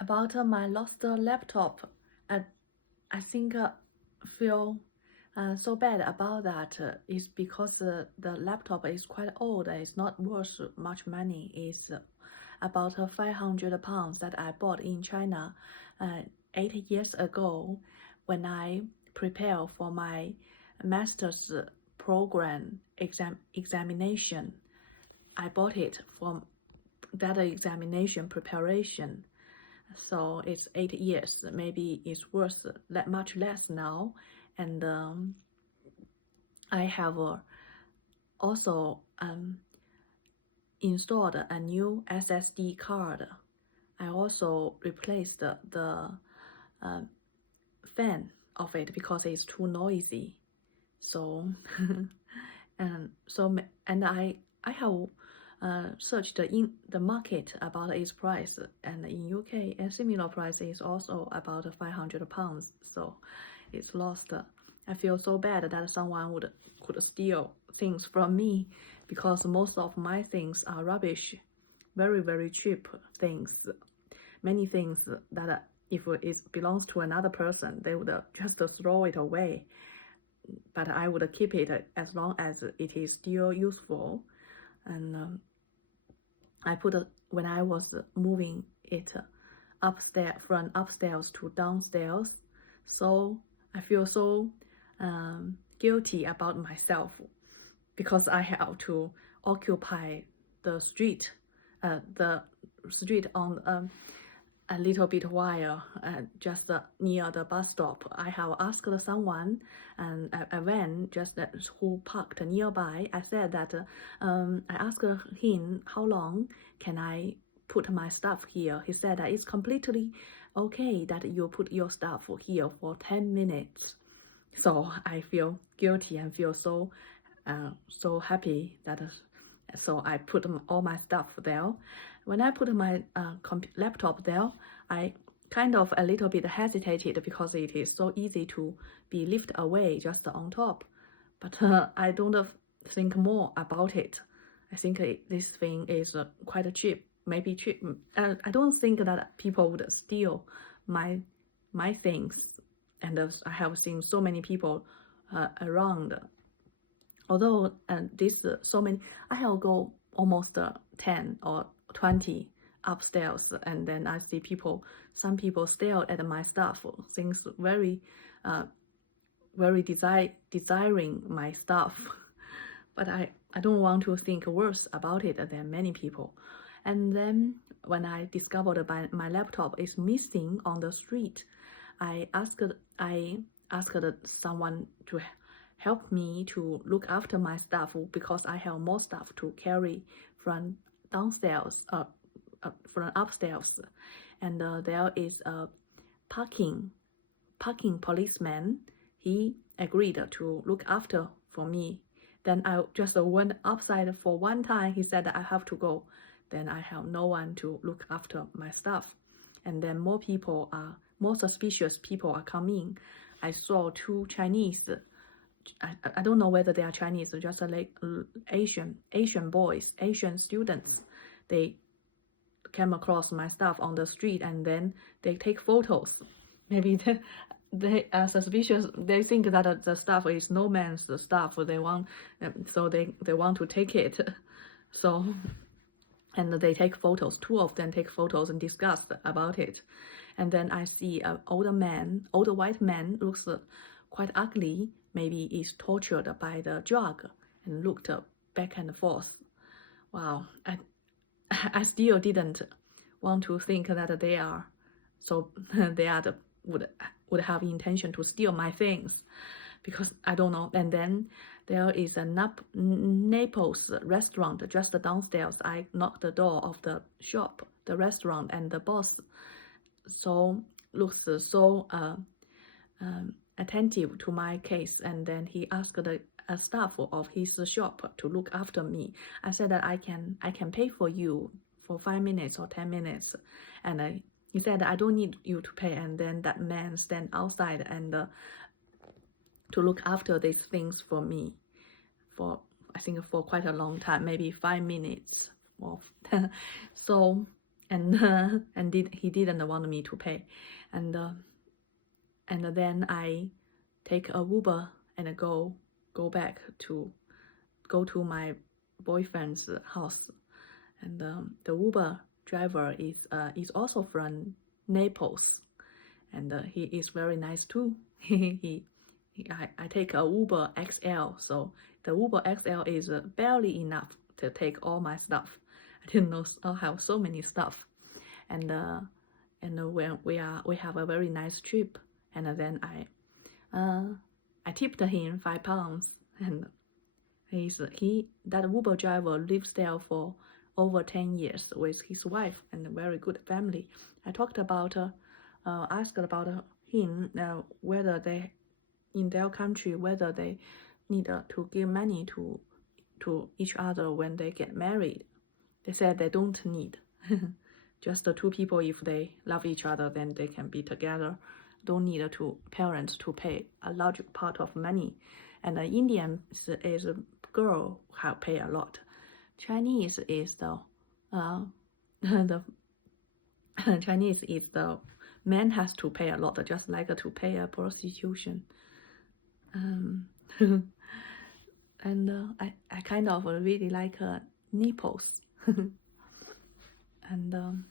About my lost laptop, I, I think feel so bad about that is because the laptop is quite old. It's not worth much money. It's about £500 that I bought in China 8 years ago when I prepare for my master's program examination. I bought it for that examination preparation. So it's 8 years. Maybe it's worth that much less now. And I have also installed a new SSD card. I also replaced the fan of it because it's too noisy. So and I have searched in the market about its price, and in UK a similar price is also about £500. So it's lost. I feel so bad that someone could steal things from me because most of my things are rubbish, very cheap things. Many things that if it belongs to another person, they would just throw it away. But I would keep it as long as it is still useful. And I put when I was moving it upstairs, from upstairs to downstairs, so I feel so guilty about myself because I have to occupy the street on a little bit while, just near the bus stop. I have asked someone and a van just who parked nearby. I said that I asked him how long can I put my stuff here. He said that it's completely okay that you put your stuff here for 10 minutes. So I feel guilty and feel so happy that so I put all my stuff there. When I put my laptop there, I kind of a little bit hesitated because it is so easy to be lifted away just on top. But I don't think more about it. I think this thing is quite cheap, maybe cheap. I don't think that people would steal my things, and I have seen so many people around. Although this so many, I have go almost 10 or 20 upstairs, and then I see some people stare at my stuff, things very desiring my stuff. But I don't want to think worse about it than many people. And then when I discovered my laptop is missing on the street, I asked someone to help me to look after my stuff because I have more stuff to carry from downstairs, from upstairs. And there is a parking policeman. He agreed to look after for me. Then I just went outside for one time. He said that I have to go. Then I have no one to look after my stuff. And then more suspicious people are coming. I saw two Chinese. I don't know whether they are Chinese or just like Asian boys, Asian students. They came across my stuff on the street and then they take photos. Maybe they are suspicious. They think that the stuff is no man's stuff. They want, so they want to take it. So, and they take photos. Two of them take photos and discuss about it. And then I see an older white man, looks quite ugly. Maybe is tortured by the drug and looked back and forth. Wow, I still didn't want to think that they are would have intention to steal my things, because I don't know. And then there is a Naples restaurant just downstairs. I knocked the door of the shop, the restaurant, and the boss looks so attentive to my case, and then he asked a staff of his shop to look after me. I said that I can pay for you for 5 minutes or 10 minutes, and he said I don't need you to pay. And then that man stand outside and to look after these things for me for, I think, for quite a long time, maybe 5 minutes. So and he didn't want me to pay, and then I take a Uber and go to my boyfriend's house, and the Uber driver is also from Naples, and he is very nice too. I take a Uber XL, so the Uber XL is barely enough to take all my stuff. I didn't know I have so many stuff, and when we have a very nice trip, and then I tipped him £5, and that Uber driver lives there for over 10 years with his wife and a very good family. I asked about him whether they in their country whether they need to give money to each other when they get married. They said they don't need. Just the two people, if they love each other, then they can be together. Don't need parents to pay a large part of money. And the Indian is a girl who pay a lot. Chinese is the the Chinese is the man has to pay a lot, just like to pay a prostitution. And I kind of really like Naples. And